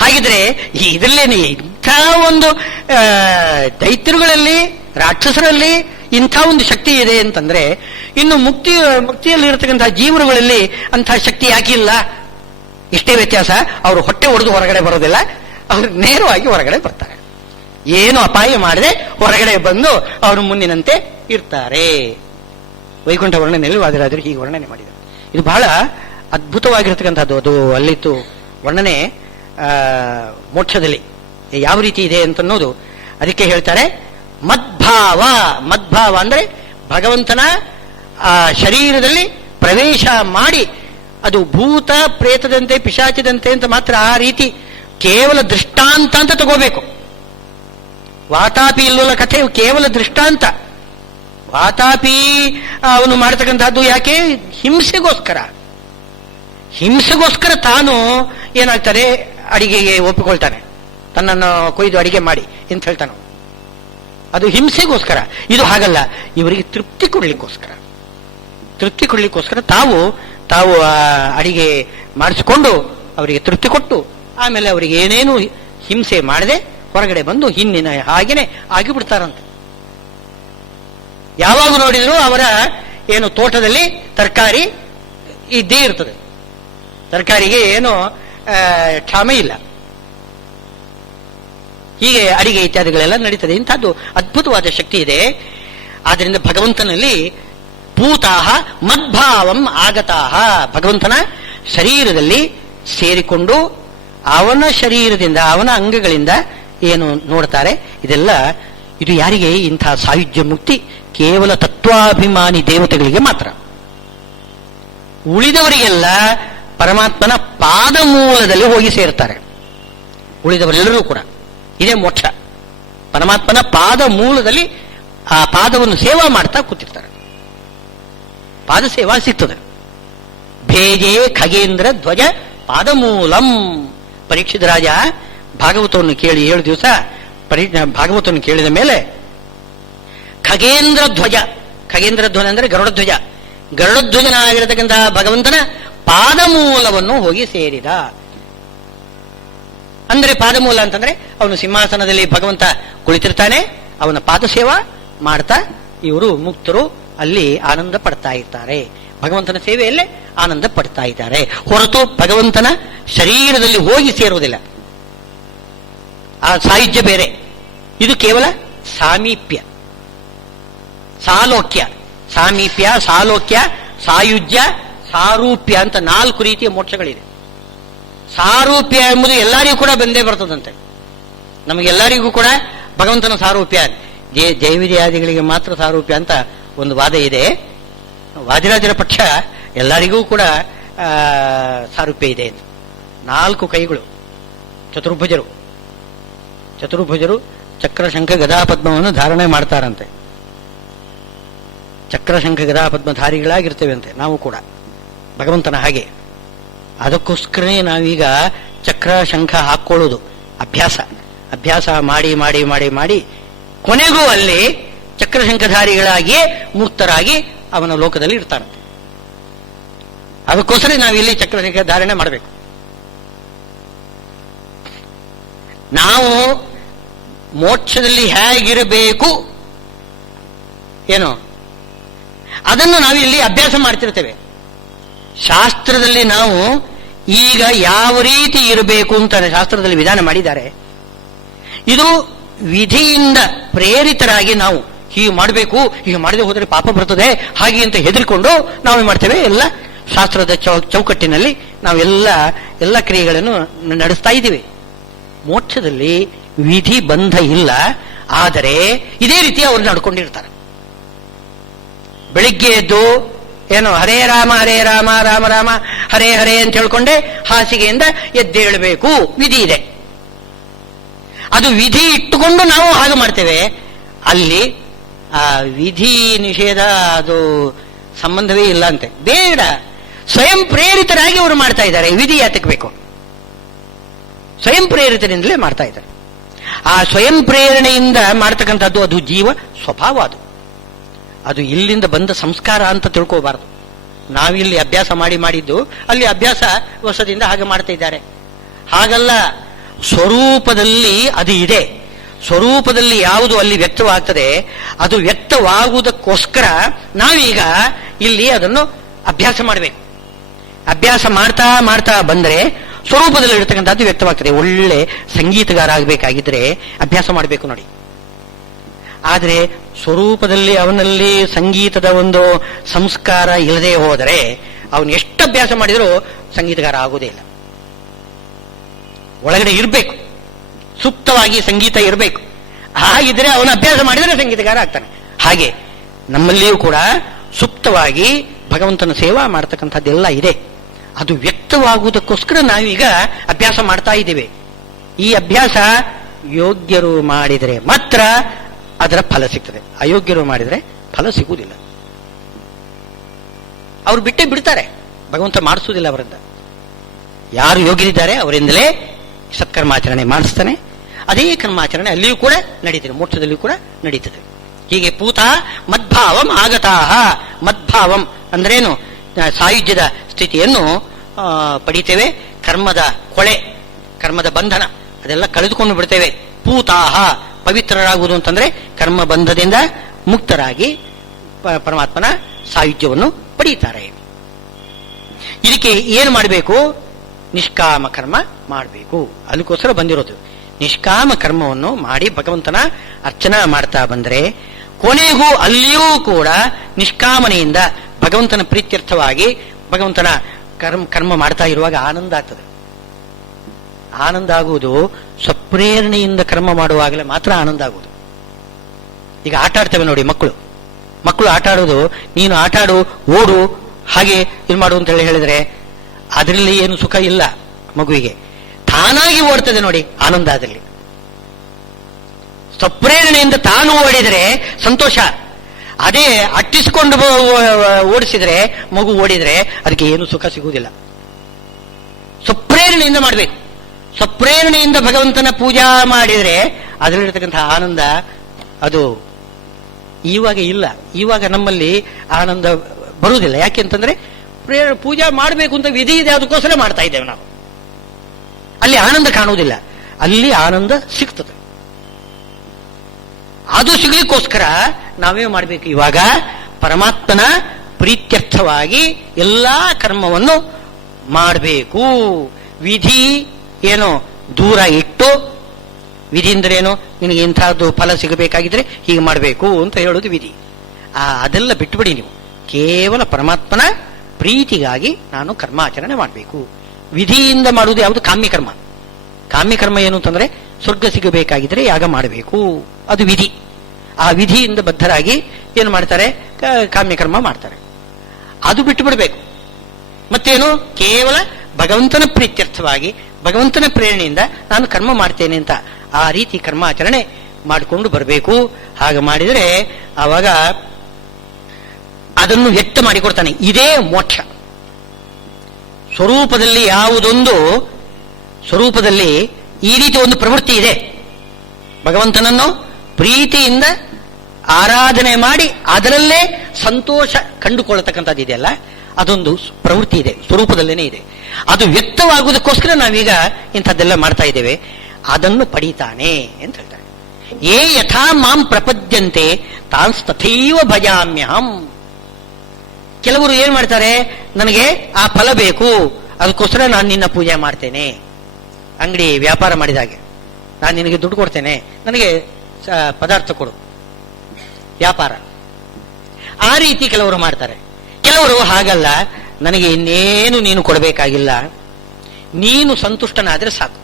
ಹಾಗಿದ್ರೆ ಇದರಲ್ಲೇನೆ ಇಂಥ ಒಂದು ದೈತ್ಯರುಗಳಲ್ಲಿ, ರಾಕ್ಷಸರಲ್ಲಿ ಇಂಥ ಒಂದು ಶಕ್ತಿ ಇದೆ ಅಂತಂದ್ರೆ, ಇನ್ನು ಮುಕ್ತಿಯಲ್ಲಿ ಇರತಕ್ಕಂತಹ ಜೀವರುಗಳಲ್ಲಿ ಅಂತಹ ಶಕ್ತಿ ಯಾಕಿಲ್ಲ? ಇಷ್ಟೇ ವ್ಯತ್ಯಾಸ. ಅವರು ಹೊಟ್ಟೆ ಒಡೆದು ಹೊರಗಡೆ ಬರೋದಿಲ್ಲ, ಅವರು ನೇರವಾಗಿ ಹೊರಗಡೆ ಬರ್ತಾರೆ. ಏನು ಅಪಾಯ ಮಾಡದೆ ಹೊರಗಡೆ ಬಂದು ಅವರು ಮುಂದಿನಂತೆ ಇರ್ತಾರೆ. ವೈಕುಂಠ ವರ್ಣನೆಯಲ್ಲಿ ವಾದಿರಾಜರು ಹೀಗೆ ವರ್ಣನೆ ಮಾಡಿದರು. ಇದು ಬಹಳ ಅದ್ಭುತವಾಗಿರ್ತಕ್ಕಂಥದ್ದು. ಅದು ಅಲ್ಲಿತ್ತು ವರ್ಣನೆ ಮೋಕ್ಷದಲ್ಲಿ ಯಾವ ರೀತಿ ಇದೆ ಅಂತನ್ನೋದು. ಅದಕ್ಕೆ ಹೇಳ್ತಾರೆ ಮದ್ಭಾವ. ಮದ್ಭಾವ ಅಂದ್ರೆ ಭಗವಂತನ ಶರೀರದಲ್ಲಿ ಪ್ರವೇಶ ಮಾಡಿ, ಅದು ಭೂತ ಪ್ರೇತದಂತೆ ಪಿಶಾಚದಂತೆ ಅಂತ ಮಾತ್ರ ಆ ರೀತಿ ಕೇವಲ ದೃಷ್ಟಾಂತ ಅಂತ ತಗೋಬೇಕು. ವಾತಾಪಿ ಇಲ್ಲೋಲ ಕಥೆ ಕೇವಲ ದೃಷ್ಟಾಂತ. ವಾತಾಪಿ ಅವನು ಮಾಡತಕ್ಕಂಥದ್ದು ಯಾಕೆ? ಹಿಂಸೆಗೋಸ್ಕರ ತಾನು ಏನಾಗ್ತಾರೆ, ಅಡಿಗೆಗೆ ಒಪ್ಪಿಕೊಳ್ತಾನೆ, ತನ್ನನ್ನು ಕೊಯ್ದು ಅಡಿಗೆ ಮಾಡಿ ಅಂತ ಹೇಳ್ತಾನೆ. ಅದು ಹಿಂಸೆಗೋಸ್ಕರ. ಇದು ಹಾಗಲ್ಲ, ಇವರಿಗೆ ತೃಪ್ತಿ ಕೊಡ್ಲಿಕ್ಕೋಸ್ಕರ ತಾವು ಅಡಿಗೆ ಮಾಡಿಸಿಕೊಂಡು ಅವರಿಗೆ ತೃಪ್ತಿ ಕೊಟ್ಟು, ಆಮೇಲೆ ಅವರಿಗೆ ಏನೇನು ಹಿಂಸೆ ಮಾಡದೆ ಹೊರಗಡೆ ಬಂದು ಹಿಂದಿನ ಹಾಗೇನೆ ಆಗಿಬಿಡ್ತಾರಂತೆ. ಯಾವಾಗ ನೋಡಿದ್ರು ಅವರ ಏನು ತೋಟದಲ್ಲಿ ತರಕಾರಿ ಇದ್ದೇ ಇರ್ತದೆ, ತರಕಾರಿಗೆ ಏನು ಕ್ಷಾಮ ಇಲ್ಲ. ಹೀಗೆ ಅಡಿಗೆ ಇತ್ಯಾದಿಗಳೆಲ್ಲ ನಡೀತದೆ. ಇಂಥದ್ದು ಅದ್ಭುತವಾದ ಶಕ್ತಿ ಇದೆ. ಆದ್ದರಿಂದ ಭಗವಂತನಲ್ಲಿ ಭೂತಾಹ ಮದ್ಭಾವಂ ಆಗತಾಹ, ಭಗವಂತನ ಶರೀರದಲ್ಲಿ ಸೇರಿಕೊಂಡು ಅವನ ಶರೀರದಿಂದ ಅವನ ಅಂಗಗಳಿಂದ ಏನು ನೋಡ್ತಾರೆ. ಇದು ಯಾರಿಗೆ? ಇಂಥ ಸಾಯುಜ್ಯ ಮುಕ್ತಿ ಕೇವಲ ತತ್ವಾಭಿಮಾನಿ ದೇವತೆಗಳಿಗೆ ಮಾತ್ರ. ಉಳಿದವರಿಗೆಲ್ಲ ಪರಮಾತ್ಮನ ಪಾದ ಮೂಲದಲ್ಲಿ ಹೋಗಿ ಸೇರ್ತಾರೆ. ಉಳಿದವರೆಲ್ಲರೂ ಕೂಡ ಇದೇ ಮೋಕ್ಷ. ಪರಮಾತ್ಮನ ಪಾದ ಮೂಲದಲ್ಲಿ ಆ ಪಾದವನ್ನು ಸೇವಾ ಮಾಡ್ತಾ ಕೂತಿರ್ತಾರೆ. ಪಾದ ಸೇವಾ ಸಿಗ್ತದೆ. ಭೇಜೆ ಖಗೇಂದ್ರ ಧ್ವಜ ಪಾದಮೂಲಂ. ಪರೀಕ್ಷಿತ ರಾಜ ಭಾಗವತವನ್ನು ಕೇಳಿ 7 ದಿವಸ ಭಾಗವತವನ್ನು ಕೇಳಿದ ಮೇಲೆ ಖಗೇಂದ್ರ ಧ್ವಜ ಅಂದ್ರೆ ಗರುಡಧ್ವಜನಾಗಿರತಕ್ಕಂತಹ ಭಗವಂತನ ಪಾದಮೂಲವನ್ನು ಹೋಗಿ ಸೇರಿದ. ಅಂದ್ರೆ ಪಾದಮೂಲ ಅಂತಂದ್ರೆ ಅವನು ಸಿಂಹಾಸನದಲ್ಲಿ ಭಗವಂತ ಕುಳಿತಿರ್ತಾನೆ, ಅವನ ಪಾದ ಸೇವಾ ಮಾಡ್ತಾ ಇವರು ಮುಕ್ತರು ಅಲ್ಲಿ ಆನಂದ ಪಡ್ತಾ ಇರ್ತಾರೆ. ಭಗವಂತನ ಸೇವೆಯಲ್ಲೇ ಆನಂದ ಪಡ್ತಾ ಇದ್ದಾರೆ, ಹೊರತು ಭಗವಂತನ ಶರೀರದಲ್ಲಿ ಹೋಗಿ ಸೇರುವುದಿಲ್ಲ. ಆ ಸಾಯುಜ್ಯ ಬೇರೆ, ಇದು ಕೇವಲ ಸಾಮೀಪ್ಯ, ಸಾಲೋಕ್ಯ. ಸಾಮೀಪ್ಯ, ಸಾಲೋಕ್ಯ, ಸಾಯುಜ್ಯ, ಸಾರೂಪ್ಯ ಅಂತ 4 ರೀತಿಯ ಮೋಕ್ಷಗಳಿದೆ. ಸಾರೂಪ್ಯ ಎಂಬುದು ಎಲ್ಲರಿಗೂ ಕೂಡ ಬಂದೇ ಬರ್ತದಂತೆ. ನಮಗೆಲ್ಲರಿಗೂ ಕೂಡ ಭಗವಂತನ ಸಾರೂಪ್ಯ, ಜೈವಿದ್ಯಾದಿಗಳಿಗೆ ಮಾತ್ರ ಸಾರೂಪ್ಯ ಅಂತ ಒಂದು ವಾದ ಇದೆ. ವಾದಿರಾಜರ ಪಕ್ಷ ಎಲ್ಲರಿಗೂ ಕೂಡ ಸಾರೂಪ್ಯ ಇದೆ ಅಂತ. 4 ಕೈಗಳು, ಚತುರ್ಭುಜರು ಚಕ್ರಶಂಖ ಗದಾಪದ್ಮವನ್ನು ಧಾರಣೆ ಮಾಡ್ತಾರಂತೆ. ಚಕ್ರಶಂಖ ಗದಾಪದ್ಮಧಾರಿಗಳಾಗಿರ್ತೇವೆ ಅಂತೆ ನಾವು ಕೂಡ ಭಗವಂತನ ಹಾಗೆ. ಅದಕ್ಕೋಸ್ಕರನೇ ನಾವೀಗ ಚಕ್ರ ಶಂಖ ಹಾಕೊಳ್ಳೋದು ಅಭ್ಯಾಸ ಮಾಡಿ ಮಾಡಿ ಮಾಡಿ ಮಾಡಿ ಕೊನೆಗೂ ಅಲ್ಲಿ ಚಕ್ರಶಂಖಧಾರಿಗಳಾಗಿಯೇ ಮುಕ್ತರಾಗಿ ಅವನ ಲೋಕದಲ್ಲಿ ಇರ್ತಾರಂತೆ. ಅದಕ್ಕೋಸ್ಕರ ನಾವಿಲ್ಲಿ ಚಕ್ರಶಂಖ ಧಾರಣೆ ಮಾಡಬೇಕು. ನಾವು ಮೋಕ್ಷದಲ್ಲಿ ಹೇಗಿರಬೇಕು ಏನೋ ಅದನ್ನು ನಾವಿಲ್ಲಿ ಅಭ್ಯಾಸ ಮಾಡ್ತಿರ್ತೇವೆ. ಶಾಸ್ತ್ರದಲ್ಲಿ ನಾವು ಈಗ ಯಾವ ರೀತಿ ಇರಬೇಕು ಅಂತ ಶಾಸ್ತ್ರದಲ್ಲಿ ವಿಧಾನ ಮಾಡಿದ್ದಾರೆ. ಇದು ವಿಧಿಯಿಂದ ಪ್ರೇರಿತರಾಗಿ ನಾವು ಹೀಗೆ ಮಾಡಬೇಕು, ಹೀಗೆ ಮಾಡದೆ ಹೋದರೆ ಪಾಪ ಬರ್ತದೆ ಹಾಗೆ ಅಂತ ಹೆದರಿಕೊಂಡು ನಾವು ಮಾಡ್ತೇವೆ. ಎಲ್ಲ ಶಾಸ್ತ್ರದ ಚೌಕಟ್ಟಿನಲ್ಲಿ ನಾವೆಲ್ಲ ಕ್ರಿಯೆಗಳನ್ನು ನಡೆಸ್ತಾ ಇದ್ದೀವಿ. ಮೋಕ್ಷದಲ್ಲಿ ವಿಧಿ ಬಂಧ ಇಲ್ಲ, ಆದರೆ ಇದೇ ರೀತಿ ಅವರು ನಡ್ಕೊಂಡಿರ್ತಾರೆ. ಬೆಳಿಗ್ಗೆ ಎದ್ದು ಏನು ಹರೇ ರಾಮ ರಾಮ ರಾಮ ಹರೇ ಹರೇ ಅಂತ ಹೇಳ್ಕೊಂಡೆ ಹಾಸಿಗೆಯಿಂದ ಎದ್ದೇಳಬೇಕು, ವಿಧಿ ಇದೆ. ಅದು ವಿಧಿ ಇಟ್ಟುಕೊಂಡು ನಾವು ಹಾಗೆ ಮಾಡ್ತೇವೆ. ಅಲ್ಲಿ ಆ ವಿಧಿ ನಿಷೇಧ ಅದು ಸಂಬಂಧವೇ ಇಲ್ಲ ಅಂತೆ. ಬೇಡ, ಸ್ವಯಂ ಪ್ರೇರಿತರಾಗಿ ಅವರು ಮಾಡ್ತಾ ಇದ್ದಾರೆ. ವಿಧಿ ಯಾತಕ್ಕೆ ಬೇಕು? ಸ್ವಯಂ ಪ್ರೇರಿತರಿಂದಲೇ ಮಾಡ್ತಾ ಇದ್ದಾರೆ. ಆ ಸ್ವಯಂ ಪ್ರೇರಣೆಯಿಂದ ಮಾಡ್ತಕ್ಕಂಥದ್ದು ಅದು ಜೀವ ಸ್ವಭಾವ. ಅದು ಇಲ್ಲಿಂದ ಬಂದ ಸಂಸ್ಕಾರ ಅಂತ ತಿಳ್ಕೋಬಾರದು. ನಾವಿಲ್ಲಿ ಅಭ್ಯಾಸ ಮಾಡಿದ್ದು ಅಲ್ಲಿ ಅಭ್ಯಾಸ ವರ್ಷದಿಂದ ಹಾಗೆ ಮಾಡ್ತಾ ಇದ್ದಾರೆ. ಹಾಗಲ್ಲ, ಸ್ವರೂಪದಲ್ಲಿ ಅದು ಇದೆ. ಸ್ವರೂಪದಲ್ಲಿ ಯಾವುದು ಅಲ್ಲಿ ವ್ಯಕ್ತವಾಗ್ತದೆ, ಅದು ವ್ಯಕ್ತವಾಗುವುದಕ್ಕೋಸ್ಕರ ನಾವೀಗ ಇಲ್ಲಿ ಅದನ್ನು ಅಭ್ಯಾಸ ಮಾಡಬೇಕು. ಅಭ್ಯಾಸ ಮಾಡ್ತಾ ಮಾಡ್ತಾ ಬಂದರೆ ಸ್ವರೂಪದಲ್ಲಿ ಇರತಕ್ಕಂಥದ್ದು ವ್ಯಕ್ತವಾಗ್ತದೆ. ಒಳ್ಳೆ ಸಂಗೀತಗಾರ ಆಗಬೇಕಾಗಿದ್ರೆ ಅಭ್ಯಾಸ ಮಾಡಬೇಕು ನೋಡಿ. ಆದರೆ ಸ್ವರೂಪದಲ್ಲಿ ಅವನಲ್ಲಿ ಸಂಗೀತದ ಒಂದು ಸಂಸ್ಕಾರ ಇಲ್ಲದೆ ಹೋದರೆ ಅವನು ಎಷ್ಟು ಅಭ್ಯಾಸ ಮಾಡಿದರೂ ಸಂಗೀತಗಾರ ಆಗುವುದೇ ಇಲ್ಲ. ಒಳಗಡೆ ಇರಬೇಕು, ಸೂಕ್ತವಾಗಿ ಸಂಗೀತ ಇರಬೇಕು. ಹಾಗಿದ್ರೆ ಅವನು ಅಭ್ಯಾಸ ಮಾಡಿದರೆ ಸಂಗೀತಗಾರ ಆಗ್ತಾನೆ. ಹಾಗೆ ನಮ್ಮಲ್ಲಿಯೂ ಕೂಡ ಸೂಕ್ತವಾಗಿ ಭಗವಂತನ ಸೇವಾ ಮಾಡ್ತಕ್ಕಂಥದ್ದೆಲ್ಲ ಇದೆ. ಅದು ವ್ಯಕ್ತವಾಗುವುದಕ್ಕೋಸ್ಕರ ನಾವೀಗ ಅಭ್ಯಾಸ ಮಾಡ್ತಾ ಇದ್ದೇವೆ. ಈ ಅಭ್ಯಾಸ ಯೋಗ್ಯರು ಮಾಡಿದರೆ ಮಾತ್ರ ಅದರ ಫಲ ಸಿಗ್ತದೆ. ಅಯೋಗ್ಯರು ಮಾಡಿದರೆ ಫಲ ಸಿಗುವುದಿಲ್ಲ. ಅವರು ಬಿಟ್ಟೇ ಬಿಡ್ತಾರೆ, ಭಗವಂತ ಮಾಡಿಸುವುದಿಲ್ಲ ಅವರಿಂದ. ಯಾರು ಯೋಗ್ಯರಿದ್ದಾರೆ ಅವರಿಂದಲೇ ಸತ್ಕರ್ಮಾಚರಣೆ ಮಾಡಿಸ್ತಾನೆ. ಅದೇ ಕರ್ಮಾಚರಣೆ ಅಲ್ಲಿಯೂ ಕೂಡ ನಡೀತದೆ, ಮೋಕ್ಷದಲ್ಲಿಯೂ ಕೂಡ ನಡೀತದೆ. ಹೀಗೆ ಪೂತ ಮದ್ಭಾವಂ ಆಗತಾಹ. ಮದ್ಭಾವಂ ಅಂದ್ರೇನು? ಸಾಯುಜ್ಯದ ಸ್ಥಿತಿಯನ್ನು ಪಡಿತೇವೆ. ಕರ್ಮದ ಕೊಳೆ, ಕರ್ಮದ ಬಂಧನ ಅದೆಲ್ಲ ಕಳೆದುಕೊಂಡು ಬಿಡ್ತೇವೆ. ಪೂತಾಹ ಪವಿತ್ರರಾಗುವುದು ಅಂತಂದ್ರೆ ಕರ್ಮ ಬಂಧದಿಂದ ಮುಕ್ತರಾಗಿ ಪರಮಾತ್ಮನ ಸಾಯುಜ್ಯವನ್ನು ಪಡೀತಾರೆ. ಇದಕ್ಕೆ ಏನು ಮಾಡಬೇಕು? ನಿಷ್ಕಾಮ ಕರ್ಮ ಮಾಡಬೇಕು. ಅದಕ್ಕೋಸ್ಕರ ಬಂದಿರೋದು. ನಿಷ್ಕಾಮ ಕರ್ಮವನ್ನು ಮಾಡಿ ಭಗವಂತನ ಅರ್ಚನಾ ಮಾಡ್ತಾ ಬಂದರೆ ಕೊನೆಗೂ ಅಲ್ಲಿಯೂ ಕೂಡ ನಿಷ್ಕಾಮನೆಯಿಂದ ಭಗವಂತನ ಪ್ರೀತ್ಯರ್ಥವಾಗಿ ಭಗವಂತನ ಕರ್ಮ ಮಾಡ್ತಾ ಇರುವಾಗ ಆನಂದ ಆಗ್ತದೆ. ಆನಂದ ಆಗುವುದು ಸ್ವಪ್ರೇರಣೆಯಿಂದ ಕರ್ಮ ಮಾಡುವಾಗಲೇ ಮಾತ್ರ ಆನಂದ ಆಗುವುದು. ಈಗ ಆಟ ಆಡ್ತೇವೆ ನೋಡಿ ಮಕ್ಕಳು ಆಟ ಆಡೋದು, ನೀನು ಆಟ ಆಡು, ಓಡು, ಹಾಗೆ ಇದು ಮಾಡು ಅಂತ ಹೇಳಿದ್ರೆ ಅದರಲ್ಲಿ ಏನು ಸುಖ ಇಲ್ಲ ಮಗುವಿಗೆ. ತಾನಾಗಿ ಓಡ್ತದೆ ನೋಡಿ ಆನಂದ. ಅದರಲ್ಲಿ ಸ್ವಪ್ರೇರಣೆಯಿಂದ ತಾನು ಓಡಿದರೆ ಸಂತೋಷ. ಅದೇ ಅಟ್ಟಿಸಿಕೊಂಡು ಓಡಿಸಿದ್ರೆ ಮಗು ಓಡಿದ್ರೆ ಅದಕ್ಕೆ ಏನು ಸುಖ ಸಿಗುವುದಿಲ್ಲ. ಸ್ವಪ್ರೇರಣೆಯಿಂದ ಮಾಡಬೇಕು. ಸ್ವಪ್ರೇರಣೆಯಿಂದ ಭಗವಂತನ ಪೂಜಾ ಮಾಡಿದರೆ ಅದರಲ್ಲಿರ್ತಕ್ಕಂತಹ ಆನಂದ ಅದು ಇವಾಗ ಇಲ್ಲ. ಇವಾಗ ನಮ್ಮಲ್ಲಿ ಆನಂದ ಬರುವುದಿಲ್ಲ. ಯಾಕೆಂತಂದ್ರೆ ಪೂಜಾ ಮಾಡಬೇಕು ಅಂತ ವಿಧಿ ಇದೆ, ಅದಕ್ಕೋಸ್ಕರ ಮಾಡ್ತಾ ಇದ್ದೇವೆ ನಾವು. ಅಲ್ಲಿ ಆನಂದ ಕಾಣುವುದಿಲ್ಲ. ಅಲ್ಲಿ ಆನಂದ ಸಿಗ್ತದೆ. ಅದು ಸಿಗಲಿಕ್ಕೋಸ್ಕರ ನಾವೇನು ಮಾಡಬೇಕು? ಇವಾಗ ಪರಮಾತ್ಮನ ಪ್ರೀತ್ಯರ್ಥವಾಗಿ ಎಲ್ಲಾ ಕರ್ಮವನ್ನು ಮಾಡಬೇಕು. ವಿಧಿ ಏನೋ ದೂರ ಇಟ್ಟು, ವಿಧಿ ಅಂದ್ರೇನು? ನಿನಗೆ ಇಂಥದ್ದು ಫಲ ಸಿಗಬೇಕಾಗಿದ್ರೆ ಹೀಗೆ ಮಾಡಬೇಕು ಅಂತ ಹೇಳೋದು ವಿಧಿ. ಅದೆಲ್ಲ ಬಿಟ್ಟುಬಿಡಿ ನೀವು. ಕೇವಲ ಪರಮಾತ್ಮನ ಪ್ರೀತಿಗಾಗಿ ನಾನು ಕರ್ಮಾಚರಣೆ ಮಾಡಬೇಕು. ವಿಧಿಯಿಂದ ಮಾಡುವುದು ಯಾವುದು? ಕಾಮ್ಯಕರ್ಮ. ಕಾಮ್ಯಕರ್ಮ ಏನು ಅಂತಂದ್ರೆ ಸ್ವರ್ಗ ಸಿಗಬೇಕಾಗಿದ್ರೆ ಯಾಗ ಮಾಡಬೇಕು, ಅದು ವಿಧಿ. ಆ ವಿಧಿಯಿಂದ ಬದ್ಧರಾಗಿ ಏನು ಮಾಡ್ತಾರೆ? ಕಾಮ್ಯಕರ್ಮ ಮಾಡ್ತಾರೆ. ಅದು ಬಿಟ್ಟು ಬಿಡಬೇಕು. ಮತ್ತೇನು? ಕೇವಲ ಭಗವಂತನ ಪ್ರೀತ್ಯರ್ಥವಾಗಿ ಭಗವಂತನ ಪ್ರೇರಣೆಯಿಂದ ನಾನು ಕರ್ಮ ಮಾಡ್ತೇನೆ ಅಂತ ಆ ರೀತಿ ಕರ್ಮಾಚರಣೆ ಮಾಡಿಕೊಂಡು ಬರಬೇಕು. ಹಾಗೆ ಮಾಡಿದರೆ ಆವಾಗ ಅದನ್ನು ವ್ಯಕ್ತ ಮಾಡಿಕೊಡ್ತಾನೆ. ಇದೇ ಮೋಕ್ಷ. ಸ್ವರೂಪದಲ್ಲಿ ಯಾವುದೊಂದು ಸ್ವರೂಪದಲ್ಲಿ ಈ ರೀತಿ ಒಂದು ಪ್ರವೃತ್ತಿ ಇದೆ. ಭಗವಂತನನ್ನು ಪ್ರೀತಿಯಿಂದ ಆರಾಧನೆ ಮಾಡಿ ಅದರಲ್ಲೇ ಸಂತೋಷ ಕಂಡುಕೊಳ್ಳತಕ್ಕಂಥದ್ದು ಇದೆಯಲ್ಲ, ಅದೊಂದು ಪ್ರವೃತ್ತಿ ಇದೆ, ಸ್ವರೂಪದಲ್ಲೇನೆ ಇದೆ. ಅದು ವ್ಯಕ್ತವಾಗುವುದಕ್ಕೋಸ್ಕರ ನಾವೀಗ ಇಂಥದ್ದೆಲ್ಲ ಮಾಡ್ತಾ ಇದ್ದೇವೆ. ಅದನ್ನು ಪಡೀತಾನೆ ಅಂತ ಹೇಳ್ತಾರೆ. ಏ ಯಥಾ ಮಾಂ ಪ್ರಪದ್ಯಂತೆ ತಾಂಸ್ತಥೈವ ಭಜಾಮ್ಯಹಂ. ಕೆಲವರು ಏನ್ ಮಾಡ್ತಾರೆ? ನನಗೆ ಆ ಫಲ ಬೇಕು, ಅದಕ್ಕೋಸ್ಕರ ನಾನು ನಿನ್ನ ಪೂಜೆ ಮಾಡ್ತೇನೆ. ಅಂಗಡಿ ವ್ಯಾಪಾರ ಮಾಡಿದಾಗೆ ನಾನು ನಿನಗೆ ದುಡ್ಡು ಕೊಡ್ತೇನೆ, ನನಗೆ ಪದಾರ್ಥ ಕೊಡು, ವ್ಯಾಪಾರ. ಆ ರೀತಿ ಕೆಲವರು ಮಾಡ್ತಾರೆ. ಕೆಲವರು ಹಾಗಲ್ಲ, ನನಗೆ ಇನ್ನೇನು ನೀನು ಕೊಡಬೇಕಾಗಿಲ್ಲ, ನೀನು ಸಂತುಷ್ಟನಾದರೆ ಸಾಕು,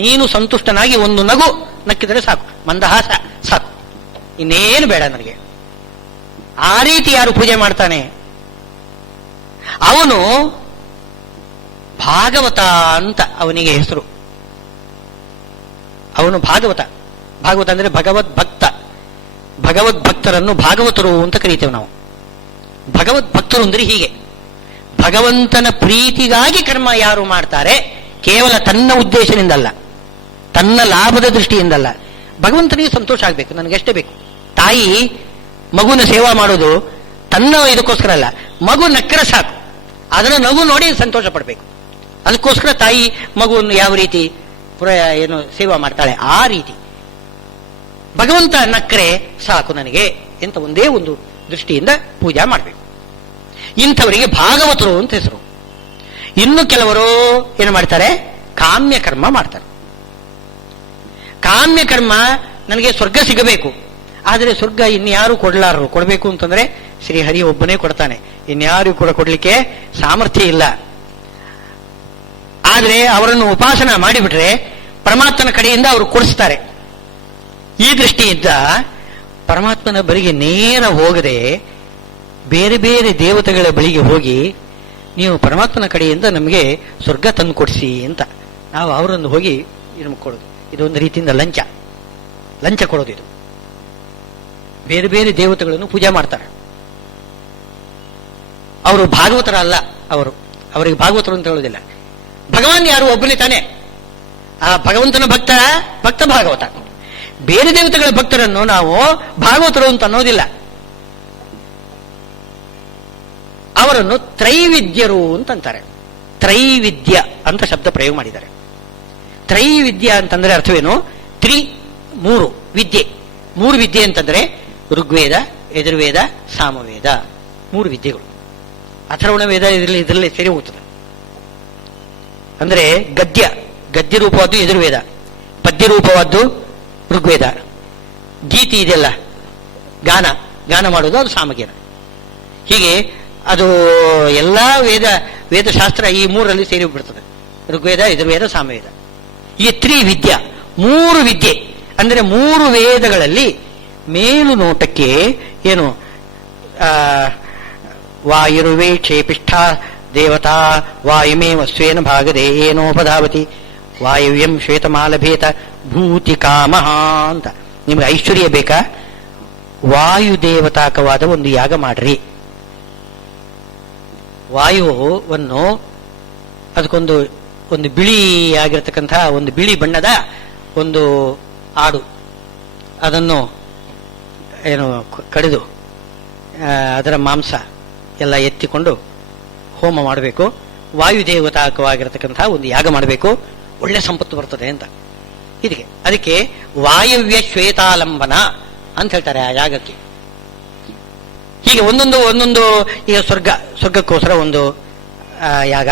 ನೀನು ಸಂತುಷ್ಟನಾಗಿ ಒಂದು ನಗು ನಕ್ಕಿದರೆ ಸಾಕು, ಮಂದಹಾಸ ಸಾಕು, ಇನ್ನೇನು ಬೇಡ ನನಗೆ. ಆ ರೀತಿ ಯಾರು ಪೂಜೆ ಮಾಡ್ತಾನೆ ಅವನು ಭಾಗವತ ಅಂತ ಅವನಿಗೆ ಹೆಸರು. ಅವನು ಭಾಗವತ. ಭಾಗವತ ಅಂದ್ರೆ ಭಗವದ್ಭಕ್ತ. ಭಗವದ್ಭಕ್ತರನ್ನು ಭಾಗವತರು ಅಂತ ಕರೀತೇವೆ ನಾವು. ಭಗವದ್ಭಕ್ತರು ಅಂದ್ರೆ ಹೀಗೆ, ಭಗವಂತನ ಪ್ರೀತಿಗಾಗಿ ಕರ್ಮ ಯಾರು ಮಾಡ್ತಾರೆ, ಕೇವಲ ತನ್ನ ಉದ್ದೇಶದಿಂದಲ್ಲ, ತನ್ನ ಲಾಭದ ದೃಷ್ಟಿಯಿಂದಲ್ಲ, ಭಗವಂತನಿಗೆ ಸಂತೋಷ ಆಗ್ಬೇಕು, ನನಗೆಷ್ಟೇ ಬೇಕು. ತಾಯಿ ಮಗುನ ಸೇವಾ ಮಾಡೋದು ತನ್ನ ಇದಕ್ಕೋಸ್ಕರ ಅಲ್ಲ, ಮಗು ನಕ್ಕರೆ ಸಾಕು, ಅದನ್ನ ನಗು ನೋಡಿ ಸಂತೋಷ ಪಡಬೇಕು. ಅದಕ್ಕೋಸ್ಕರ ತಾಯಿ ಮಗುವನ್ನು ಯಾವ ರೀತಿ ಏನು ಸೇವಾ ಮಾಡ್ತಾಳೆ ಆ ರೀತಿ ಭಗವಂತ ನಕ್ಕರೆ ಸಾಕು ನನಗೆ ಅಂತ ಒಂದೇ ಒಂದು ದೃಷ್ಟಿಯಿಂದ ಪೂಜಾ ಮಾಡಬೇಕು. ಇಂಥವರಿಗೆ ಭಾಗವತರು ಅಂತ ಹೆಸರು. ಇನ್ನು ಕೆಲವರು ಏನು ಮಾಡ್ತಾರೆ, ಕಾಮ್ಯಕರ್ಮ ಮಾಡ್ತಾರೆ. ಕಾಮ್ಯಕರ್ಮ ನನಗೆ ಸ್ವರ್ಗ ಸಿಗಬೇಕು, ಆದರೆ ಸ್ವರ್ಗ ಇನ್ಯಾರು ಕೊಡಲಾರರು. ಕೊಡಬೇಕು ಅಂತಂದ್ರೆ ಶ್ರೀಹರಿ ಒಬ್ಬನೇ ಕೊಡ್ತಾನೆ, ಇನ್ಯಾರು ಕೂಡ ಕೊಡ್ಲಿಕ್ಕೆ ಸಾಮರ್ಥ್ಯ ಇಲ್ಲ. ಆದರೆ ಅವರನ್ನು ಉಪಾಸನ ಮಾಡಿಬಿಟ್ರೆ ಪರಮಾತ್ಮನ ಕಡೆಯಿಂದ ಅವರು ಕೊಡಿಸ್ತಾರೆ. ಈ ದೃಷ್ಟಿಯಿಂದ ಪರಮಾತ್ಮನ ಬಳಿಗೆ ನೇರ ಹೋಗದೆ ಬೇರೆ ಬೇರೆ ದೇವತೆಗಳ ಬಳಿಗೆ ಹೋಗಿ ನೀವು ಪರಮಾತ್ಮನ ಕಡೆಯಿಂದ ನಮಗೆ ಸ್ವರ್ಗ ತಂದು ಕೊಡಿಸಿ ಅಂತ ನಾವು ಅವರನ್ನು ಹೋಗಿ ಕೊಡೋದು. ಇದೊಂದು ರೀತಿಯಿಂದ ಲಂಚ ಕೊಡೋದು. ಇದು ಬೇರೆ ಬೇರೆ ದೇವತೆಗಳನ್ನು ಪೂಜೆ ಮಾಡ್ತಾರೆ. ಅವರು ಭಾಗವತರ ಅಲ್ಲ, ಅವರಿಗೆ ಭಾಗವತರು ಅಂತ ಹೇಳೋದಿಲ್ಲ. ಭಗವಾನ್ ಯಾರು, ಒಬ್ಬನೇ ತಾನೆ. ಆ ಭಗವಂತನ ಭಕ್ತ ಭಾಗವತ. ಬೇರೆ ದೇವತೆಗಳ ಭಕ್ತರನ್ನು ನಾವು ಭಾಗವತರು ಅಂತ ಅನ್ನೋದಿಲ್ಲ. ಅವರನ್ನು ತ್ರೈವಿದ್ಯರು ಅಂತಂತಾರೆ. ತ್ರೈವಿದ್ಯ ಅಂತ ಶಬ್ದ ಪ್ರಯೋಗ ಮಾಡಿದ್ದಾರೆ. ತ್ರೈವಿದ್ಯ ಅಂತಂದ್ರೆ ಅರ್ಥವೇನು? ಮೂರು ವಿದ್ಯೆ. ಮೂರು ವಿದ್ಯೆ ಅಂತಂದ್ರೆ ಋಗ್ವೇದ, ಯಜುರ್ವೇದ, ಸಾಮವೇದ. ಮೂರು ವಿದ್ಯೆಗಳು. ಅಥರ್ವಣ ವೇದ ಇದರಲ್ಲಿ ಸೇರಿ ಹೋಗ್ತದೆ. ಅಂದ್ರೆ ಗದ್ಯ ರೂಪವಾದ್ದು ಯಜುರ್ವೇದ, ಪದ್ಯ ರೂಪವಾದ್ದು ಋಗ್ವೇದ, ಗೀತಿ ಇದೆಲ್ಲ ಗಾನ ಮಾಡೋದು ಅದು ಸಾಮವೇದ. ಹೀಗೆ ಅದು ಎಲ್ಲಾ ವೇದಶಾಸ್ತ್ರ ಈ ಮೂರರಲ್ಲಿ ಸೇರಿ ಬಿಡ್ತದೆ. ಋಗ್ವೇದ, ಯಜುರ್ವೇದ, ಸಾಮವೇದ. ಈ ತ್ರಿವಿದ್ಯ, ಮೂರು ವಿದ್ಯೆ ಅಂದ್ರೆ ಮೂರು ವೇದಗಳಲ್ಲಿ ಮೇಲು ನೋಟಕ್ಕೆ ಏನು ವಾಯುರ್ವೇ ಕ್ಷೇಪಿಷ್ಠ ದೇವತಾ ವಾಯುಮೇವ ಸ್ವೇನ ಭಾಗದೆ ಏನೋಪಧಾವತಿ ವಾಯುವ್ಯಂ ಶ್ವೇತಮಾಲಭೇತ ಭೂತಿ ಕಾಮಃ ಅಂತ. ನಿಮ್ಗೆ ಐಶ್ವರ್ಯ ಬೇಕಾ? ವಾಯುದೇವತಾಕವಾದ ಒಂದು ಯಾಗ ಮಾಡ್ರಿ. ವಾಯುವನ್ನು ಅದಕ್ಕೊಂದು ಬಿಳಿಯಾಗಿರ್ತಕ್ಕಂಥ ಒಂದು ಬಿಳಿ ಬಣ್ಣದ ಒಂದು ಆಡು, ಅದನ್ನು ಕಡಿದು ಅದರ ಮಾಂಸ ಎಲ್ಲ ಎತ್ತಿಕೊಂಡು ಹೋಮ ಮಾಡಬೇಕು. ವಾಯುದೇವತಾಕವಾಗಿರತಕ್ಕಂತಹ ಒಂದು ಯಾಗ ಮಾಡಬೇಕು. ಒಳ್ಳೆ ಸಂಪತ್ತು ಬರ್ತದೆ ಅಂತ. ಅದಕ್ಕೆ ವಾಯವ್ಯ ಶ್ವೇತಾಲಂಬನ ಅಂತ ಹೇಳ್ತಾರೆ ಆ ಯಾಗಕ್ಕೆ. ಹೀಗೆ ಒಂದೊಂದು ಈಗ ಸ್ವರ್ಗಕ್ಕೋಸ್ಕರ ಒಂದು ಯಾಗ,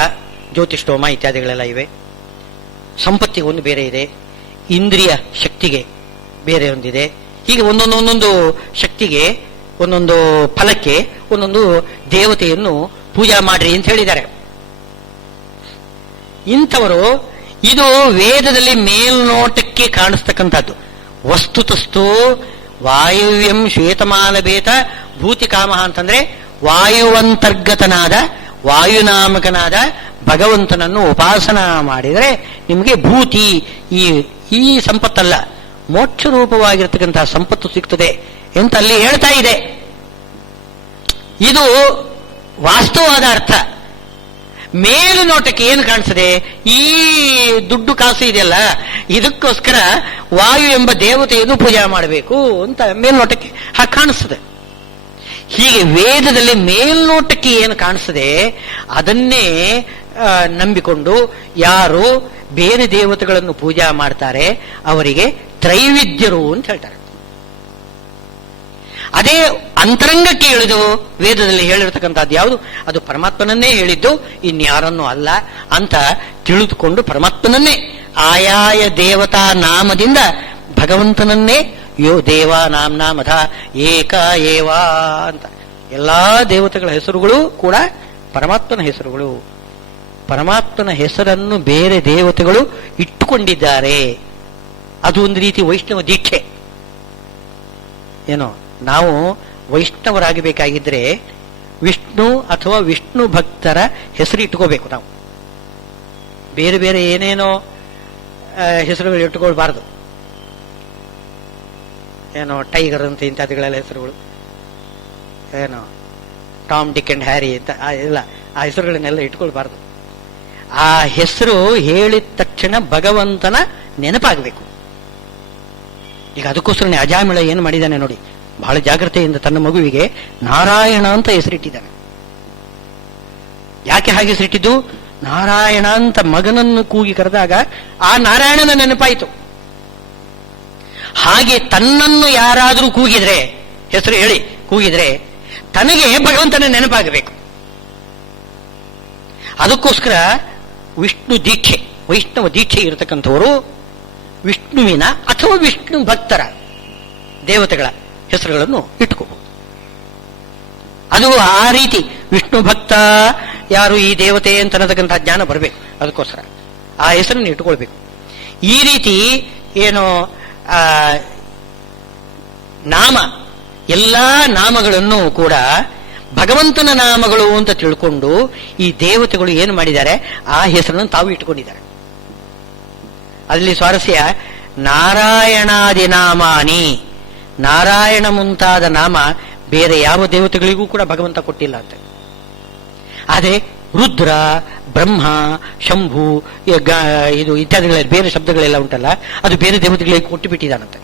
ಜ್ಯೋತಿಷ್ಠೋಮ ಇತ್ಯಾದಿಗಳೆಲ್ಲ ಇವೆ. ಸಂಪತ್ತಿಗೆ ಒಂದು ಬೇರೆ ಇದೆ, ಇಂದ್ರಿಯ ಶಕ್ತಿಗೆ ಬೇರೆ ಒಂದಿದೆ. ಹೀಗೆ ಒಂದೊಂದು ಶಕ್ತಿಗೆ, ಒಂದೊಂದು ಫಲಕ್ಕೆ ಒಂದೊಂದು ದೇವತೆಯನ್ನು ಪೂಜಾ ಮಾಡ್ರಿ ಅಂತ ಹೇಳಿದ್ದಾರೆ. ಇಂಥವರು ಇದು ವೇದದಲ್ಲಿ ಮೇಲ್ನೋಟಕ್ಕೆ ಕಾಣಿಸ್ತಕ್ಕಂಥದ್ದು. ವಸ್ತುತಸ್ತು ವಾಯುವ್ಯಂ ಶ್ವೇತಮಾಲಭೇತ ಭೂತಿಕಾಮ ಅಂತಂದ್ರೆ ವಾಯುವಂತರ್ಗತನಾದ ವಾಯುನಾಮಕನಾದ ಭಗವಂತನನ್ನು ಉಪಾಸನ ಮಾಡಿದರೆ ನಿಮಗೆ ಭೂತಿ ಈ ಸಂಪತ್ತಲ್ಲ, ಮೋಕ್ಷ ರೂಪವಾಗಿರ್ತಕ್ಕಂತಹ ಸಂಪತ್ತು ಸಿಗ್ತದೆ ಅಂತ ಅಲ್ಲಿ ಹೇಳ್ತಾ ಇದೆ. ಇದು ವಾಸ್ತವವಾದ ಅರ್ಥ. ಮೇಲು ನೋಟಕ್ಕೆ ಏನು ಕಾಣಿಸ್ತದೆ? ಈ ದುಡ್ಡು ಕಾಸು ಇದೆಯಲ್ಲ, ಇದಕ್ಕೋಸ್ಕರ ವಾಯು ಎಂಬ ದೇವತೆಯನ್ನು ಪೂಜೆ ಮಾಡಬೇಕು ಅಂತ ಮೇಲ್ನೋಟಕ್ಕೆ ಹಾಗೆ ಕಾಣಿಸ್ತದೆ. ಹೀಗೆ ವೇದದಲ್ಲಿ ಮೇಲ್ನೋಟಕ್ಕೆ ಏನು ಕಾಣಿಸ್ತದೆ ಅದನ್ನೇ ನಂಬಿಕೊಂಡು ಯಾರು ಬೇರೆ ದೇವತೆಗಳನ್ನು ಪೂಜಾ ಮಾಡ್ತಾರೆ ಅವರಿಗೆ ತ್ರೈವಿದ್ಯರು ಅಂತ ಹೇಳ್ತಾರೆ. ಅದೇ ಅಂತರಂಗಕ್ಕೆ ಇಳಿದು ವೇದದಲ್ಲಿ ಹೇಳಿರ್ತಕ್ಕಂಥದ್ದು ಯಾವುದು? ಅದು ಪರಮಾತ್ಮನನ್ನೇ ಹೇಳಿದ್ದು, ಇನ್ಯಾರನ್ನೂ ಅಲ್ಲ ಅಂತ ತಿಳಿದುಕೊಂಡು ಪರಮಾತ್ಮನನ್ನೇ ಆಯಾಯ ದೇವತಾ ನಾಮದಿಂದ ಭಗವಂತನನ್ನೇ ಯೋ ದೇವ ನಾಮ್ನಾ ಮಧ ಏಕ ಏವ ಅಂತ ಎಲ್ಲಾ ದೇವತೆಗಳ ಹೆಸರುಗಳು ಕೂಡ ಪರಮಾತ್ಮನ ಹೆಸರುಗಳು. ಪರಮಾತ್ಮನ ಹೆಸರನ್ನು ಬೇರೆ ದೇವತೆಗಳು ಇಟ್ಟುಕೊಂಡಿದ್ದಾರೆ. ಅದು ಒಂದು ರೀತಿ ವೈಷ್ಣವ ದೀಕ್ಷೆ. ಏನೋ ನಾವು ವೈಷ್ಣವರಾಗಬೇಕಾಗಿದ್ರೆ ವಿಷ್ಣು ಅಥವಾ ವಿಷ್ಣು ಭಕ್ತರ ಹೆಸರು ಇಟ್ಕೋಬೇಕು. ನಾವು ಬೇರೆ ಬೇರೆ ಏನೇನೋ ಹೆಸರುಗಳು ಇಟ್ಟುಕೊಳ್ಬಾರ್ದು. ಏನೋ ಟೈಗರ್ ಅಂತ ಇಂಥದ್ದುಗಳೆಲ್ಲ ಹೆಸರುಗಳು, ಏನೋ ಟಾಮ್ ಡಿಕ್ ಅಂಡ್ ಹ್ಯಾರಿ ಅಂತ ಎಲ್ಲ ಆ ಹೆಸರುಗಳನ್ನೆಲ್ಲ ಇಟ್ಕೊಳ್ಬಾರ್ದು. ಆ ಹೆಸರು ಹೇಳಿದ ತಕ್ಷಣ ಭಗವಂತನ ನೆನಪಾಗಬೇಕು. ಈಗ ಅದಕ್ಕೋಸ್ಕರನೇ ಅಜಾಮಿಳ ಏನು ಮಾಡಿದ್ದಾನೆ ನೋಡಿ, ಬಹಳ ಜಾಗ್ರತೆಯಿಂದ ತನ್ನ ಮಗುವಿಗೆ ನಾರಾಯಣ ಅಂತ ಹೆಸರಿಟ್ಟಿದ್ದಾನೆ. ಯಾಕೆ ಹಾಗೆ ಹೆಸರಿಟ್ಟಿದ್ದು? ನಾರಾಯಣ ಅಂತ ಮಗನನ್ನು ಕೂಗಿ ಕರೆದಾಗ ಆ ನಾರಾಯಣನ ನೆನಪಾಯಿತು. ಹಾಗೆ ತನ್ನನ್ನು ಯಾರಾದರೂ ಕೂಗಿದ್ರೆ, ಹೆಸರು ಹೇಳಿ ಕೂಗಿದ್ರೆ, ತನಗೆ ಭಗವಂತನ ನೆನಪಾಗಬೇಕು. ಅದಕ್ಕೋಸ್ಕರ ವಿಷ್ಣು ದೀಕ್ಷೆ, ವೈಷ್ಣವ ದೀಕ್ಷೆ ಇರತಕ್ಕಂಥವರು ವಿಷ್ಣುವಿನ ಅಥವಾ ವಿಷ್ಣು ಭಕ್ತರ ದೇವತೆಗಳ ಹೆಸರುಗಳನ್ನು ಇಟ್ಕೋಬಹುದು. ಅದು ಆ ರೀತಿ ವಿಷ್ಣು ಭಕ್ತ ಯಾರು ಈ ದೇವತೆ ಅಂತ ಅನ್ನತಕ್ಕಂಥ ಜ್ಞಾನ ಬರಬೇಕು. ಅದಕ್ಕೋಸ್ಕರ ಆ ಹೆಸರನ್ನು ಇಟ್ಕೊಳ್ಬೇಕು. ಈ ರೀತಿ ಏನು ನಾಮ, ಎಲ್ಲಾ ನಾಮಗಳನ್ನು ಕೂಡ ಭಗವಂತನ ನಾಮಗಳು ಅಂತ ತಿಳ್ಕೊಂಡು ಈ ದೇವತೆಗಳು ಏನು ಮಾಡಿದ್ದಾರೆ, ಆ ಹೆಸರನ್ನು ತಾವು ಇಟ್ಟುಕೊಂಡಿದ್ದಾರೆ. ಅಲ್ಲಿ ಸ್ವಾರಸ್ಯ, ನಾರಾಯಣಾದಿ ನಾಮಾನಿ, ನಾರಾಯಣ ಮುಂತಾದ ನಾಮ ಬೇರೆ ಯಾವ ದೇವತೆಗಳಿಗೂ ಕೂಡ ಭಗವಂತ ಕೊಟ್ಟಿಲ್ಲ ಅಂತ. ಆದರೆ ರುದ್ರ, ಬ್ರಹ್ಮ, ಶಂಭು, ಇದು ಇತ್ಯಾದಿಗಳ ಬೇರೆ ಶಬ್ದಗಳೆಲ್ಲ ಉಂಟಲ್ಲ, ಅದು ಬೇರೆ ದೇವತೆಗಳಿಗೆ ಕೊಟ್ಟು ಬಿಟ್ಟಿದ್ದಾನಂತೆ.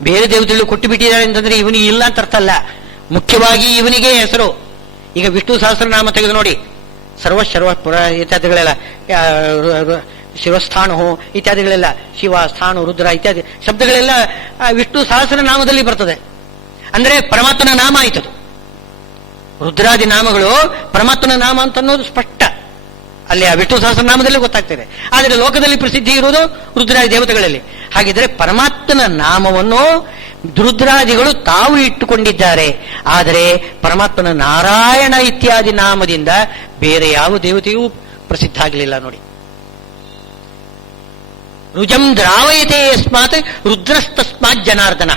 ಬೇರೆ ದೇವತೆಗಳು ಕೊಟ್ಟು ಬಿಟ್ಟಿದ್ದಾರೆ ಅಂತಂದ್ರೆ ಇವನಿಗೆ ಇಲ್ಲ ಅಂತ ಅರ್ಥ ಅಲ್ಲ, ಮುಖ್ಯವಾಗಿ ಇವನಿಗೆ ಹೆಸರು. ಈಗ ವಿಷ್ಣು ಸಹಸ್ರನಾಮ ತೆಗೆದು ನೋಡಿ, ಸರ್ವ ಪುರ ಇತ್ಯಾದಿಗಳೆಲ್ಲ, ಶಿವಸ್ಥಾಣು ಇತ್ಯಾದಿಗಳೆಲ್ಲ, ಶಿವ, ಸ್ಥಾಣು, ರುದ್ರ ಇತ್ಯಾದಿ ಶಬ್ದಗಳೆಲ್ಲ ವಿಷ್ಣು ಸಹಸ್ರನಾಮದಲ್ಲಿ ಬರ್ತದೆ. ಅಂದ್ರೆ ಪರಮಾತ್ಮನ ನಾಮ ಆಯ್ತದು. ರುದ್ರಾದಿ ನಾಮಗಳು ಪರಮಾತ್ಮನ ನಾಮ ಅಂತ ಅನ್ನೋದು ಸ್ಪಷ್ಟ ಅಲ್ಲಿ ಆ ವಿಷ್ಣು ಸಹಸ್ರನಾಮದಲ್ಲಿ ಗೊತ್ತಾಗ್ತದೆ. ಆದರೆ ಲೋಕದಲ್ಲಿ ಪ್ರಸಿದ್ಧಿ ಇರುವುದು ರುದ್ರಾದಿ ದೇವತೆಗಳಲ್ಲಿ. ಹಾಗಿದ್ರೆ ಪರಮಾತ್ಮನ ನಾಮವನ್ನು ರುದ್ರಾದಿಗಳು ತಾವು ಇಟ್ಟುಕೊಂಡಿದ್ದಾರೆ. ಆದರೆ ಪರಮಾತ್ಮನ ನಾರಾಯಣ ಇತ್ಯಾದಿ ನಾಮದಿಂದ ಬೇರೆ ಯಾವ ದೇವತೆಯೂ ಪ್ರಸಿದ್ಧ ಆಗಲಿಲ್ಲ ನೋಡಿ. ರುಜಂ ದ್ರಾವಯತೆ ಯಸ್ಮಾತ್ ರುದ್ರಸ್ತಸ್ಮಾತ್ ಜನಾರ್ದನ.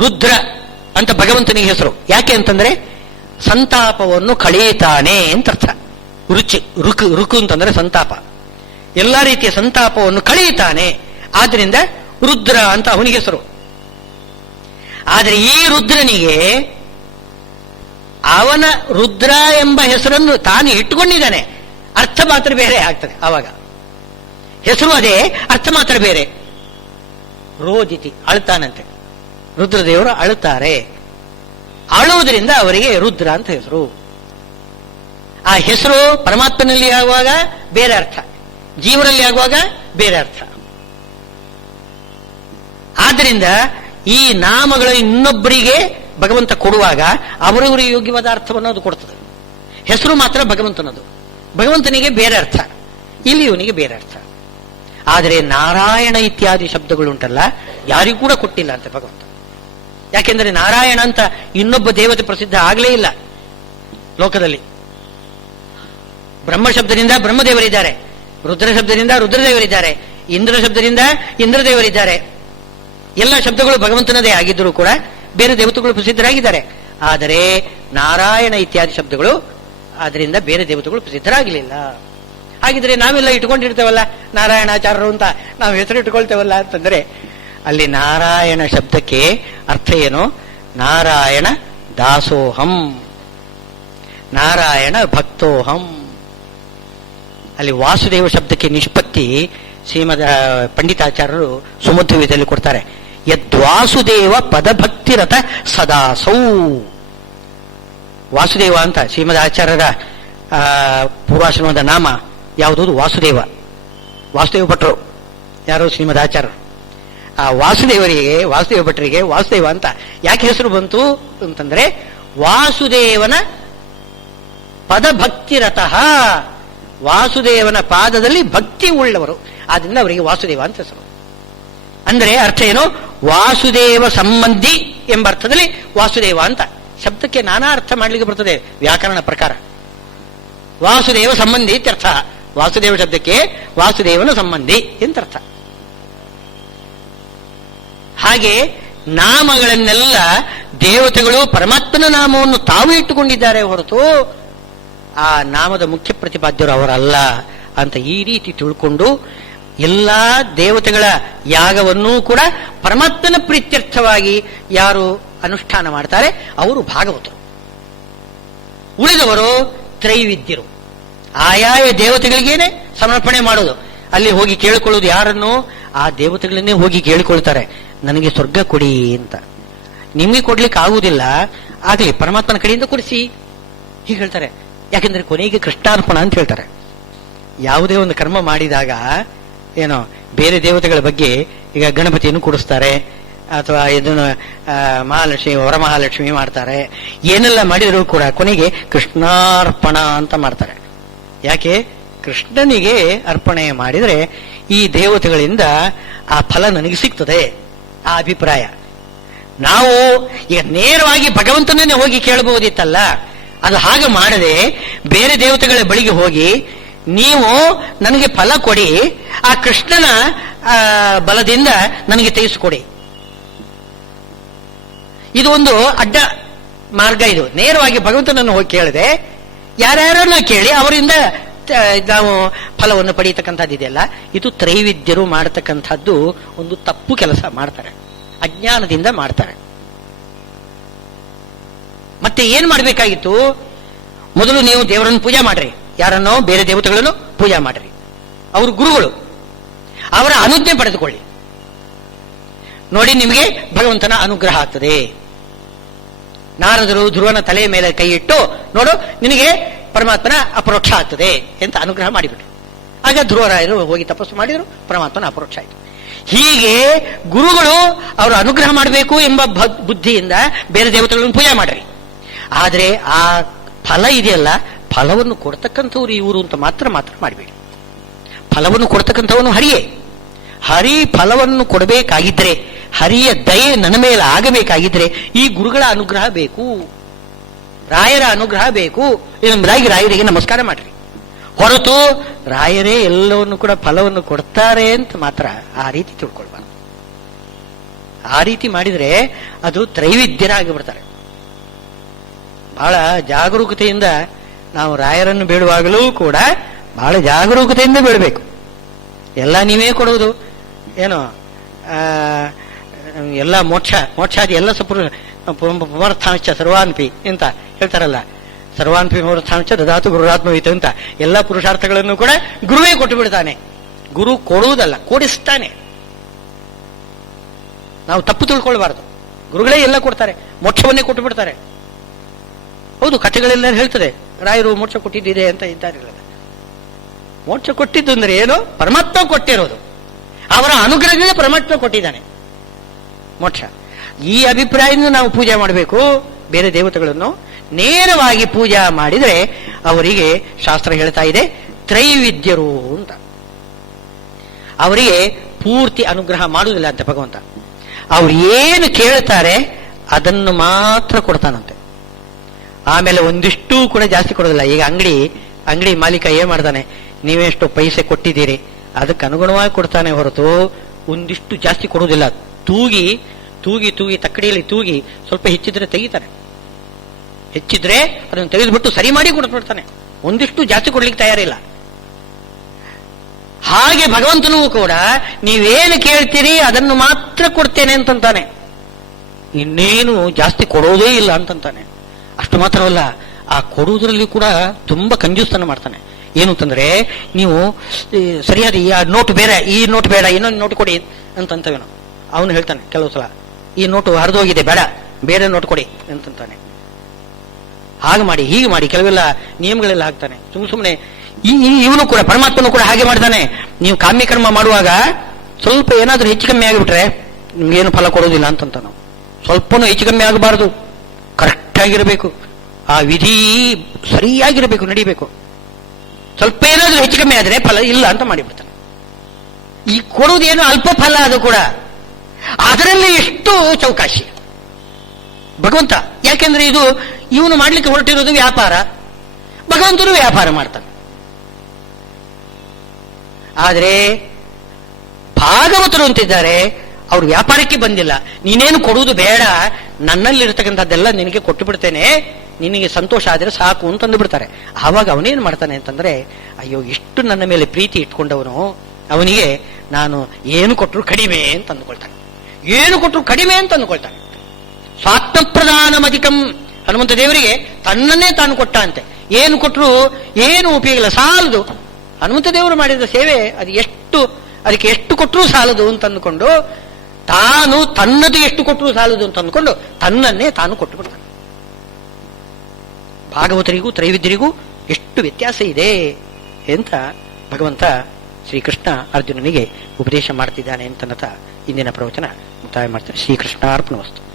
ರುದ್ರ ಅಂತ ಭಗವಂತನಿಗೆ ಹೆಸರು. ಯಾಕೆ ಅಂತಂದ್ರೆ ಸಂತಾಪವನ್ನು ಕಳೆಯುತ್ತಾನೆ ಅಂತ ಅರ್ಥ. ರುಕು ಅಂತಂದ್ರೆ ಸಂತಾಪ, ಎಲ್ಲ ರೀತಿಯ ಸಂತಾಪವನ್ನು ಕಳೆಯುತ್ತಾನೆ. ಆದ್ರಿಂದ ರುದ್ರ ಅಂತ ಅವನಿಗೆ ಹೆಸರು. ಆದರೆ ಈ ರುದ್ರನಿಗೆ ಅವನ ರುದ್ರ ಎಂಬ ಹೆಸರನ್ನು ತಾನು ಇಟ್ಟುಕೊಂಡಿದ್ದಾನೆ, ಅರ್ಥ ಮಾತ್ರ ಬೇರೆ ಆಗ್ತದೆ. ಆವಾಗ ಹೆಸರು ಅದೇ, ಅರ್ಥ ಮಾತ್ರ ಬೇರೆ. ರೋದಿತಿ, ಅಳ್ತಾನಂತೆ. ರುದ್ರದೇವರು ಅಳುತ್ತಾರೆ. ಅಳುವುದರಿಂದ ಅವರಿಗೆ ರುದ್ರ ಅಂತ ಹೆಸರು. ಆ ಹೆಸರು ಪರಮಾತ್ಮನಲ್ಲಿ ಆಗುವಾಗ ಬೇರೆ ಅರ್ಥ, ಜೀವರಲ್ಲಿ ಆಗುವಾಗ ಬೇರೆ ಅರ್ಥ. ಆದ್ದರಿಂದ ಈ ನಾಮಗಳು ಇನ್ನೊಬ್ಬರಿಗೆ ಭಗವಂತ ಕೊಡುವಾಗ ಅವರವರಿಗೆ ಯೋಗ್ಯವಾದ ಅರ್ಥವನ್ನು ಅದು ಕೊಡ್ತದೆ. ಹೆಸರು ಮಾತ್ರ ಭಗವಂತನದು, ಭಗವಂತನಿಗೆ ಬೇರೆ ಅರ್ಥ, ಇಲ್ಲಿ ಇವನಿಗೆ ಬೇರೆ ಅರ್ಥ. ಆದರೆ ನಾರಾಯಣ ಇತ್ಯಾದಿ ಶಬ್ದಗಳುಂಟಲ್ಲ, ಯಾರಿಗೂ ಕೂಡ ಕೊಟ್ಟಿಲ್ಲ ಅಂತ ಭಗವಂತ. ಯಾಕೆಂದ್ರೆ ನಾರಾಯಣ ಅಂತ ಇನ್ನೊಬ್ಬ ದೇವತೆ ಪ್ರಸಿದ್ಧ ಆಗಲೇ ಇಲ್ಲ ಲೋಕದಲ್ಲಿ. ಬ್ರಹ್ಮ ಶಬ್ದದಿಂದ ಬ್ರಹ್ಮದೇವರಿದ್ದಾರೆ, ರುದ್ರ ಶಬ್ದದಿಂದ ರುದ್ರದೇವರಿದ್ದಾರೆ, ಇಂದ್ರ ಶಬ್ದದಿಂದ ಇಂದ್ರದೇವರಿದ್ದಾರೆ. ಎಲ್ಲ ಶಬ್ದಗಳು ಭಗವಂತನದೇ ಆಗಿದ್ದರೂ ಕೂಡ ಬೇರೆ ದೇವತೆಗಳು ಪ್ರಸಿದ್ಧರಾಗಿದ್ದಾರೆ. ಆದರೆ ನಾರಾಯಣ ಇತ್ಯಾದಿ ಶಬ್ದಗಳು ಅದರಿಂದ ಬೇರೆ ದೇವತೆಗಳು ಪ್ರಸಿದ್ಧರಾಗಲಿಲ್ಲ. ಹಾಗಿದ್ರೆ ನಾವೆಲ್ಲ ಇಟ್ಕೊಂಡಿರ್ತೇವಲ್ಲ ನಾರಾಯಣಾಚಾರ್ಯರು ಅಂತ ನಾವು ಹೆಸರು ಇಟ್ಕೊಳ್ತೇವಲ್ಲ ಅಂತಂದ್ರೆ, ಅಲ್ಲಿ ನಾರಾಯಣ ಶಬ್ದಕ್ಕೆ ಅರ್ಥ ಏನು? ನಾರಾಯಣ ದಾಸೋಹಂ, ನಾರಾಯಣ ಭಕ್ತೋಹಂ. ಅಲ್ಲಿ ವಾಸುದೇವ ಶಬ್ದಕ್ಕೆ ನಿಷ್ಪತ್ತಿ ಶ್ರೀಮದ್ ಪಂಡಿತಾಚಾರ್ಯರು ಸುಮಧ್ವದಲ್ಲಿ ಕೊಡ್ತಾರೆ. ಯದ್ವಾಸುದೇವ ಪದಭಕ್ತಿರಥ ಸದಾಸೌ. ವಾಸುದೇವ ಅಂತ ಶ್ರೀಮದ್ ಆಚಾರ್ಯರ ಪೂರ್ವಾಶ್ರಮದ ನಾಮ ಯಾವುದದು? ವಾಸುದೇವ. ವಾಸುದೇವ ಭಟ್ರು ಯಾರು? ಶ್ರೀಮದ್ ಆಚಾರ್ಯರು. ಆ ವಾಸುದೇವ ಭಟ್ರಿಗೆ ವಾಸುದೇವ ಅಂತ ಯಾಕೆ ಹೆಸರು ಬಂತು ಅಂತಂದ್ರೆ, ವಾಸುದೇವನ ಪದಭಕ್ತಿರತಃ, ವಾಸುದೇವನ ಪಾದದಲ್ಲಿ ಭಕ್ತಿ ಉಳ್ಳವರು, ಆದ್ರಿಂದ ಅವರಿಗೆ ವಾಸುದೇವ ಅಂತ ಹೆಸರು. ಅಂದ್ರೆ ಅರ್ಥ ಏನು? ವಾಸುದೇವ ಸಂಬಂಧಿ ಎಂಬ ಅರ್ಥದಲ್ಲಿ ವಾಸುದೇವ ಅಂತ. ಶಬ್ದಕ್ಕೆ ನಾನಾ ಅರ್ಥ ಮಾಡ್ಲಿಕ್ಕೆ ಬರ್ತದೆ ವ್ಯಾಕರಣ ಪ್ರಕಾರ. ವಾಸುದೇವ ಸಂಬಂಧಿ ಇತ್ಯರ್ಥ. ವಾಸುದೇವ ಶಬ್ದಕ್ಕೆ ವಾಸುದೇವನ ಸಂಬಂಧಿ ಎಂತರ್ಥ. ಹಾಗೆ ನಾಮಗಳನ್ನೆಲ್ಲ ದೇವತೆಗಳು ಪರಮಾತ್ಮನ ನಾಮವನ್ನು ತಾವು ಇಟ್ಟುಕೊಂಡಿದ್ದಾರೆ ಹೊರತು ಆ ನಾಮದ ಮುಖ್ಯ ಪ್ರತಿಪಾದ್ಯರು ಅವರಲ್ಲ ಅಂತ ಈ ರೀತಿ ತಿಳ್ಕೊಂಡು ಎಲ್ಲಾ ದೇವತೆಗಳ ಯಾಗವನ್ನೂ ಕೂಡ ಪರಮಾತ್ಮನ ಪ್ರೀತ್ಯರ್ಥವಾಗಿ ಯಾರು ಅನುಷ್ಠಾನ ಮಾಡ್ತಾರೆ ಅವರು ಭಾಗವತರು. ಉಳಿದವರು ತ್ರೈವಿದ್ಯರು. ಆಯಾಯ ದೇವತೆಗಳಿಗೇನೆ ಸಮರ್ಪಣೆ ಮಾಡೋದು. ಅಲ್ಲಿ ಹೋಗಿ ಕೇಳಿಕೊಳ್ಳೋದು ಯಾರನ್ನು? ಆ ದೇವತೆಗಳನ್ನೇ ಹೋಗಿ ಕೇಳಿಕೊಳ್ತಾರೆ, ನನಗೆ ಸ್ವರ್ಗ ಕೊಡಿ ಅಂತ. ನಿಮಗೆ ಕೊಡ್ಲಿಕ್ಕೆ ಆಗುವುದಿಲ್ಲ, ಆಗಲಿ ಪರಮಾತ್ಮನ ಕಡೆಯಿಂದ ಕೊಡಿಸಿ ಹೀಗೆ ಹೇಳ್ತಾರೆ. ಯಾಕೆಂದ್ರೆ ಕೊನೆಗೆ ಕೃಷ್ಣಾರ್ಪಣ ಅಂತ ಹೇಳ್ತಾರೆ. ಯಾವುದೇ ಒಂದು ಕರ್ಮ ಮಾಡಿದಾಗ ಏನೋ ಬೇರೆ ದೇವತೆಗಳ ಬಗ್ಗೆ, ಈಗ ಗಣಪತಿಯನ್ನು ಕೂಡಿಸ್ತಾರೆ ಅಥವಾ ಇದನ್ನು ಮಹಾಲಕ್ಷ್ಮಿ ವರಮಹಾಲಕ್ಷ್ಮಿ ಮಾಡ್ತಾರೆ, ಏನೆಲ್ಲ ಮಾಡಿದರೂ ಕೂಡ ಕೊನೆಗೆ ಕೃಷ್ಣಾರ್ಪಣ ಅಂತ ಮಾಡ್ತಾರೆ. ಯಾಕೆ? ಕೃಷ್ಣನಿಗೆ ಅರ್ಪಣೆ ಮಾಡಿದರೆ ಈ ದೇವತೆಗಳಿಂದ ಆ ಫಲ ನನಗೆ ಸಿಗ್ತದೆ, ಆ ಅಭಿಪ್ರಾಯ. ನಾವು ಈಗ ನೇರವಾಗಿ ಭಗವಂತನನ್ನೇ ಹೋಗಿ ಕೇಳಬಹುದಿತ್ತಲ್ಲ, ಅದು ಹಾಗೆ ಮಾಡದೆ ಬೇರೆ ದೇವತೆಗಳ ಬಳಿಗೆ ಹೋಗಿ ನೀವು ನನಗೆ ಫಲ ಕೊಡಿ, ಆ ಕೃಷ್ಣನ ಬಲದಿಂದ ನನಗೆ ತೆಗೆಸಿಕೊಡಿ. ಇದು ಒಂದು ಅಡ್ಡ ಮಾರ್ಗ. ಇದು ನೇರವಾಗಿ ಭಗವಂತನನ್ನು ಹೋಗಿ ಕೇಳದೆ ಯಾರ್ಯಾರನ್ನ ಕೇಳಿ ಅವರಿಂದ ನಾವು ಫಲವನ್ನು ಪಡೆಯತಕ್ಕಂಥದ್ದಿದೆಯಲ್ಲ, ಇದು ತ್ರೈವಿದ್ಯರು ಮಾಡತಕ್ಕಂಥದ್ದು ಒಂದು ತಪ್ಪು ಕೆಲಸ ಮಾಡ್ತಾರೆ, ಅಜ್ಞಾನದಿಂದ ಮಾಡ್ತಾರೆ. ಮತ್ತೆ ಏನ್ ಮಾಡಬೇಕಾಗಿತ್ತು? ಮೊದಲು ನೀವು ದೇವರನ್ನು ಪೂಜೆ ಮಾಡ್ರಿ, ಯಾರನ್ನೋ ಬೇರೆ ದೇವತೆಗಳನ್ನು ಪೂಜೆ ಮಾಡ್ರಿ, ಅವರು ಗುರುಗಳು, ಅವರ ಅನುಜ್ಞೆ ಪಡೆದುಕೊಳ್ಳಿ. ನೋಡಿ, ನಿಮಗೆ ಭಗವಂತನ ಅನುಗ್ರಹ ಆಗ್ತದೆ. ನಾರದರು ಧ್ರುವನ ತಲೆಯ ಮೇಲೆ ಕೈ ಇಟ್ಟು ನೋಡು ನಿನಗೆ ಪರಮಾತ್ಮನ ಅಪರೋಕ್ಷ ಆಗ್ತದೆ ಅಂತ ಅನುಗ್ರಹ ಮಾಡಿಬಿಟ್ರು. ಆಗ ಧ್ರುವರಾಯರು ಹೋಗಿ ತಪಸ್ಸು ಮಾಡಿದರು, ಪರಮಾತ್ಮನ ಅಪರೋಕ್ಷ ಆಯಿತು. ಹೀಗೆ ಗುರುಗಳು ಅವರು ಅನುಗ್ರಹ ಮಾಡಬೇಕು ಎಂಬ ಬುದ್ಧಿಯಿಂದ ಬೇರೆ ದೇವತೆಗಳನ್ನು ಪೂಜೆ ಮಾಡ್ರಿ. ಆದರೆ ಆ ಫಲ ಇದೆಯಲ್ಲ, ಫಲವನ್ನು ಕೊಡ್ತಕ್ಕಂಥವ್ರು ಇವರು ಅಂತ ಮಾತ್ರ ಮಾಡಬೇಡಿ. ಫಲವನ್ನು ಕೊಡ್ತಕ್ಕಂಥವನು ಹರಿಯೇ. ಹರಿ ಫಲವನ್ನು ಕೊಡಬೇಕಾಗಿದ್ರೆ, ಹರಿಯ ದಯೆ ನನ್ನ ಮೇಲೆ ಆಗಬೇಕಾಗಿದ್ರೆ ಈ ಗುರುಗಳ ಅನುಗ್ರಹ ಬೇಕು, ರಾಯರ ಅನುಗ್ರಹ ಬೇಕು ಎಂಬುದಾಗಿ ರಾಯರಿಗೆ ನಮಸ್ಕಾರ ಮಾಡ್ರಿ. ಹೊರತು ರಾಯರೇ ಎಲ್ಲವನ್ನು ಕೂಡ ಫಲವನ್ನು ಕೊಡ್ತಾರೆ ಅಂತ ಮಾತ್ರ ಆ ರೀತಿ ತಿಳ್ಕೊಳ್ಬಾರ್ದು. ಆ ರೀತಿ ಮಾಡಿದ್ರೆ ಅದು ತ್ರೈವಿದ್ಯರಾಗಿಬಿಡ್ತಾರೆ. ಬಹಳ ಜಾಗರೂಕತೆಯಿಂದ ನಾವು ರಾಯರನ್ನು ಬೇಡುವಾಗಲೂ ಕೂಡ ಬಹಳ ಜಾಗರೂಕತೆಯಿಂದ ಬೇಡಬೇಕು. ಎಲ್ಲ ನೀವೇ ಕೊಡುವುದು ಏನೋ ಎಲ್ಲ ಮೋಕ್ಷಾದಿ ಎಲ್ಲ ಪುನರ್ಥಾಂಶ ಸರ್ವಾನ್ಪಿ ಅಂತ ಹೇಳ್ತಾರಲ್ಲ, ಸರ್ವಾನ್ಪಿ ಪುನರ್ಥಾಂಶ ದದಾತು ಗುರುರಾತ್ಮವೀತ ಅಂತ ಎಲ್ಲ ಪುರುಷಾರ್ಥಗಳನ್ನು ಕೂಡ ಗುರುವೇ ಕೊಟ್ಟು ಬಿಡ್ತಾನೆ. ಗುರು ಕೊಡುವುದಲ್ಲ, ಕೊಡಿಸ್ತಾನೆ. ನಾವು ತಪ್ಪು ತಿಳ್ಕೊಳ್ಬಾರ್ದು. ಗುರುಗಳೇ ಎಲ್ಲ ಕೊಡ್ತಾರೆ, ಮೋಕ್ಷವನ್ನೇ ಕೊಟ್ಟು ಬಿಡ್ತಾರೆ. ಹೌದು, ಕಥೆಗಳೆಲ್ಲ ಹೇಳ್ತದೆ ರಾಯರು ಮೋಕ್ಷ ಕೊಟ್ಟಿದ್ದಿದೆ ಅಂತ ಇದ್ದಾರಿಲ್ಲ. ಮೋಕ್ಷ ಕೊಟ್ಟಿದ್ದು ಅಂದ್ರೆ ಏನು? ಪರಮಾತ್ಮ ಕೊಟ್ಟಿರೋದು, ಅವರ ಅನುಗ್ರಹದಿಂದ ಪರಮಾತ್ಮ ಕೊಟ್ಟಿದ್ದಾನೆ ಮೋಕ್ಷ. ಈ ಅಭಿಪ್ರಾಯದಿಂದ ನಾವು ಪೂಜೆ ಮಾಡಬೇಕು. ಬೇರೆ ದೇವತೆಗಳನ್ನು ನೇರವಾಗಿ ಪೂಜೆ ಮಾಡಿದರೆ ಅವರಿಗೆ ಶಾಸ್ತ್ರ ಹೇಳ್ತಾ ಇದೆ ತ್ರೈವಿದ್ಯರು ಅಂತ. ಅವರಿಗೆ ಪೂರ್ತಿ ಅನುಗ್ರಹ ಮಾಡುವುದಿಲ್ಲ ಅಂತ ಭಗವಂತ. ಅವ್ರು ಏನು ಕೇಳ್ತಾರೆ ಅದನ್ನು ಮಾತ್ರ ಕೊಡ್ತಾನಂತೆ. ಆಮೇಲೆ ಒಂದಿಷ್ಟು ಕೂಡ ಜಾಸ್ತಿ ಕೊಡೋದಿಲ್ಲ. ಈಗ ಅಂಗಡಿ ಮಾಲೀಕ ಏನ್ ಮಾಡ್ತಾನೆ, ನೀವೆಷ್ಟು ಪೈಸೆ ಕೊಟ್ಟಿದ್ದೀರಿ ಅದಕ್ಕೆ ಅನುಗುಣವಾಗಿ ಕೊಡ್ತಾನೆ ಹೊರತು ಒಂದಿಷ್ಟು ಜಾಸ್ತಿ ಕೊಡುವುದಿಲ್ಲ. ತೂಗಿ ತೂಗಿ ತೂಗಿ ತಕ್ಕಡಿಯಲ್ಲಿ ತೂಗಿ ಸ್ವಲ್ಪ ಹೆಚ್ಚಿದ್ರೆ ತೆಗಿತಾನೆ, ಹೆಚ್ಚಿದ್ರೆ ಅದನ್ನು ತೆಗೆದುಬಿಟ್ಟು ಸರಿ ಮಾಡಿ ಕೊಡ್ಬಿಡ್ತಾನೆ. ಒಂದಿಷ್ಟು ಜಾಸ್ತಿ ಕೊಡ್ಲಿಕ್ಕೆ ತಯಾರಿಲ್ಲ. ಹಾಗೆ ಭಗವಂತನೂ ಕೂಡ ನೀವೇನು ಕೇಳ್ತೀರಿ ಅದನ್ನು ಮಾತ್ರ ಕೊಡ್ತೇನೆ ಅಂತಂತಾನೆ, ಇನ್ನೇನು ಜಾಸ್ತಿ ಕೊಡೋದೇ ಇಲ್ಲ ಅಂತಂತಾನೆ. ಅಷ್ಟು ಮಾತ್ರವಲ್ಲ, ಆ ಕೊಡುವುದರಲ್ಲಿ ಕೂಡ ತುಂಬಾ ಕಂಜೂಸ್ತನ ಮಾಡ್ತಾನೆ. ಏನು ಅಂತಂದ್ರೆ, ನೀವು ಸರಿಯಾದ ಈ ನೋಟು ಬೇರೆ, ಈ ನೋಟು ಬೇಡ, ಇನ್ನೊಂದು ನೋಟು ಕೊಡಿ ಅಂತಂತವೇನು ಅವನು ಹೇಳ್ತಾನೆ. ಕೆಲವು ಸಲ ಈ ನೋಟು ಹರಿದೋಗಿದೆ, ಬೇಡ, ಬೇರೆ ನೋಟು ಕೊಡಿ ಅಂತಂತಾನೆ. ಹಾಗೆ ಮಾಡಿ ಹೀಗೆ ಮಾಡಿ ಕೆಲವೆಲ್ಲ ನಿಯಮಗಳೆಲ್ಲ ಹಾಕ್ತಾನೆ. ಸುಮ್ಮನೆ ಇವನು ಕೂಡ ಪರಮಾತ್ಮನು ಕೂಡ ಹಾಗೆ ಮಾಡ್ತಾನೆ. ನೀವು ಕಾಮ್ಯಕರ್ಮ ಮಾಡುವಾಗ ಸ್ವಲ್ಪ ಏನಾದ್ರೂ ಹೆಚ್ಚು ಕಮ್ಮಿ ಆಗಿಬಿಟ್ರೆ ನಿಮ್ಗೇನು ಫಲ ಕೊಡೋದಿಲ್ಲ ಅಂತಂತ. ನಾವು ಸ್ವಲ್ಪನೂ ಹೆಚ್ಚು ಕಮ್ಮಿ ಆಗಬಾರದು, ಕರೆಕ್ಟ್ ಆಗಿರಬೇಕು, ಆ ವಿಧಿ ಸರಿಯಾಗಿರಬೇಕು, ನಡಿಬೇಕು. ಸ್ವಲ್ಪ ಏನಾದ್ರೂ ಹೆಚ್ಚು ಕಮ್ಮಿ ಆದ್ರೆ ಫಲ ಇಲ್ಲ ಅಂತ ಮಾಡಿಬಿಡ್ತಾನೆ. ಈ ಕೊಡುವುದೇನು ಅಲ್ಪ ಫಲ, ಅದು ಕೂಡ ಅದರಲ್ಲಿ ಎಷ್ಟು ಚೌಕಾಶಿ ಭಗವಂತ. ಯಾಕೆಂದ್ರೆ ಇದು ಇವನು ಮಾಡ್ಲಿಕ್ಕೆ ಹೊರಟಿರೋದು ವ್ಯಾಪಾರ, ಭಗವಂತನು ವ್ಯಾಪಾರ ಮಾಡ್ತಾನೆ. ಆದರೆ ಭಾಗವತರು ಅಂತಿದ್ದಾರೆ, ಅವ್ರು ವ್ಯಾಪಾರಕ್ಕೆ ಬಂದಿಲ್ಲ. ನೀನೇನು ಕೊಡುವುದು ಬೇಡ, ನನ್ನಲ್ಲಿರ್ತಕ್ಕಂಥದ್ದೆಲ್ಲ ನಿನಗೆ ಕೊಟ್ಟು ಬಿಡ್ತೇನೆ, ನಿನಗೆ ಸಂತೋಷ ಆದರೆ ಸಾಕು ಅಂತಂದು ಬಿಡ್ತಾರೆ. ಆವಾಗ ಅವನೇನು ಮಾಡ್ತಾನೆ ಅಂತಂದ್ರೆ, ಅಯ್ಯೋ ಇಷ್ಟು ನನ್ನ ಮೇಲೆ ಪ್ರೀತಿ ಇಟ್ಕೊಂಡವನು, ಅವನಿಗೆ ನಾನು ಏನು ಕೊಟ್ಟರು ಕಡಿಮೆ ಅಂತ ಅಂದುಕೊಳ್ತಾನೆ. ಏನು ಕೊಟ್ಟರು ಕಡಿಮೆ ಅಂತ ಅಂದುಕೊಳ್ತಾನೆ. ಸ್ವಾತ್ಮಪ್ರಧಾನಮಧಿಕಂ. ಹನುಮಂತ ದೇವರಿಗೆ ತನ್ನನ್ನೇ ತಾನು ಕೊಟ್ಟ ಅಂತೆ. ಏನು ಕೊಟ್ಟರು ಏನು ಉಪಯೋಗ ಇಲ್ಲ, ಸಾಲದು. ಹನುಮಂತ ದೇವರು ಮಾಡಿದ ಸೇವೆ ಅದಕ್ಕೆ ಎಷ್ಟು ಕೊಟ್ಟರೂ ಸಾಲದು ಅಂತ ಅಂದುಕೊಂಡು, ತಾನು ತನ್ನದು ಎಷ್ಟು ಕೊಟ್ಟರೂ ಸಾಲದು ಅಂತ ಅಂದುಕೊಂಡು ತನ್ನನ್ನೇ ತಾನು ಕೊಟ್ಟು ಬಿಡ್ತಾನೆ. ಭಾಗವತರಿಗೂ ತ್ರೈವಿದ್ಯರಿಗೂ ಎಷ್ಟು ವ್ಯತ್ಯಾಸ ಇದೆ ಅಂತ ಭಗವಂತ ಶ್ರೀಕೃಷ್ಣ ಅರ್ಜುನನಿಗೆ ಉಪದೇಶ ಮಾಡ್ತಿದ್ದಾನೆ ಅಂತನ್ನತ ಇಂದಿನ ಪ್ರವಚನ ಮುಕ್ತಾಯ ಮಾಡ್ತಾನೆ. ಶ್ರೀಕೃಷ್ಣಾರ್ಪಣವಸ್ತು.